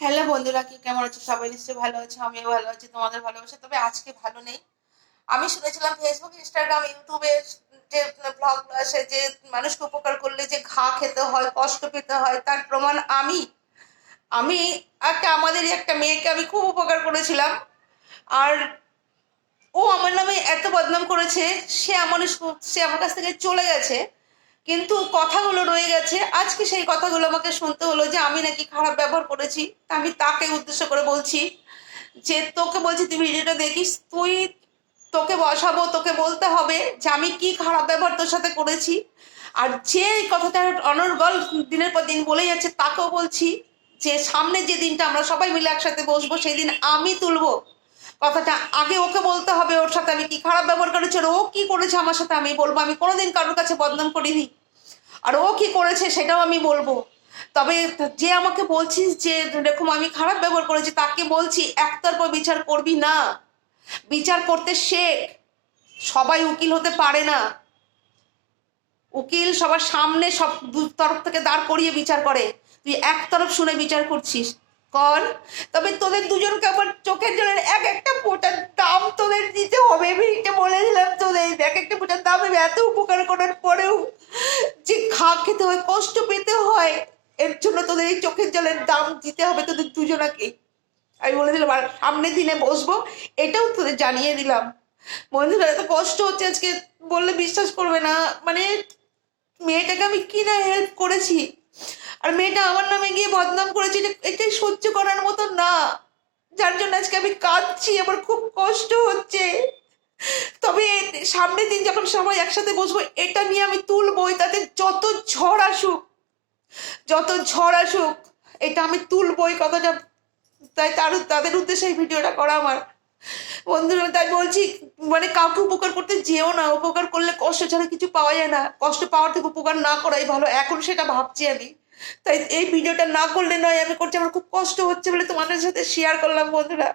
Hello বন্ধুরা, কি কেমন আছো? সবাই নিশ্চয়ই ভালো আছো, আমিও ভালো আছি তোমাদের ভালোবাসা। তবে আজকে ভালো নেই। আমি শুনেছিলাম ফেসবুক, ইনস্টাগ্রাম, ইউটিউবে যে ব্লগ আসে যে মানুষকে উপকার করলে যে ঘা খেতে হয়, কষ্ট পেতে হয়, তার প্রমাণ আমি আমি আমাদেরই একটা মেয়েকে আমি খুব উপকার করেছিলাম। আর ও আমার নামে এত বদনাম করেছে। সে আমার কাছ থেকে চলে গেছে, কিন্তু কথাগুলো রয়ে গেছে। আজকে সেই কথাগুলো আমাকে শুনতে হলো যে আমি নাকি খারাপ ব্যবহার করেছি। তা আমি তাকে উদ্দেশ্য করে বলছি যে তোকে বলছি, তুই ভিডিওটা দেখিস। তোকে বসাবো, তোকে বলতে হবে যে আমি কি খারাপ ব্যবহার তোর সাথে করেছি। আর যে এই কথাটা অনর্গল দিনের পর দিন বলে যাচ্ছে, তাকেও বলছি যে সামনে যে দিনটা আমরা সবাই মিলে একসাথে বসবো, সেই দিন আমি তুলবো কথাটা। আগে ওকে বলতে হবে ওর সাথে আমি কি খারাপ ব্যবহার করেছি, আর ও কি করেছে আমার সাথে আমি বলবো। আমি কোনোদিন কারোর কাছে বদনাম করিনি, আর ও কি করেছে সেটাও আমি বলবো। তবে যে আমাকে বলছিস যে এরকম আমি খারাপ ব্যবহার করেছি, তাকে বলছি একতরফা বিচার করবি না, বিচার করতে শেখ। সবাই উকিল হতে পারে না। উকিল সবার সামনে সব দু তরফ থেকে দাঁড় করিয়ে বিচার করে, তুই এক তরফ শুনে বিচার করছিস। কর। তবে তোদের দুজনকে আমার চোখের জলের এক একটা ফোঁটার দাম তোদের দিতে হবে। আমি এটা বলে দিলাম, তোদের এক একটা ফোঁটার দাম। আমি এত উপকার করার পরেও যে ঘা খেতে হয়, কষ্ট পেতে হয়, এর জন্য তোদের এই চোখের জলের দাম দিতে হবে তোদের দুজনাকে। আমি বলে দিলাম, আর সামনের দিনে বসবো, এটাও তোদের জানিয়ে দিলাম। বন্ধুরা, এত কষ্ট হচ্ছে আজকে, বললে বিশ্বাস করবে না। মানে মেয়েটাকে আমি কি না হেল্প করেছি, আর মেয়েটা আমার নামে গিয়ে বদনাম করেছে। এটাই সহ্য করার মতো না, যার জন্য আজকে আমি কাঁদছি, আমার খুব কষ্ট হচ্ছে। তবে সামনের দিন যখন সবাই একসাথে বসবো, এটা নিয়ে আমি তুলবই। তাতে যত ঝড় আসুক, এটা আমি তুলবই কথাটা। তাই তাদের উদ্দেশ্যে এই ভিডিওটা করা আমার। বন্ধুরা, তাই বলছি, মানে কাউকে উপকার করতে যেও না। উপকার করলে কষ্ট ছাড়া কিছু পাওয়া যায় না। কষ্ট পাওয়ার থেকে উপকার না করাই ভালো, এখন সেটা ভাবছি আমি। তাই এই ভিডিওটা না করলে নয়, আমি করছি। আমার খুব কষ্ট হচ্ছে বলে তোমাদের সাথে শেয়ার করলাম বন্ধুরা।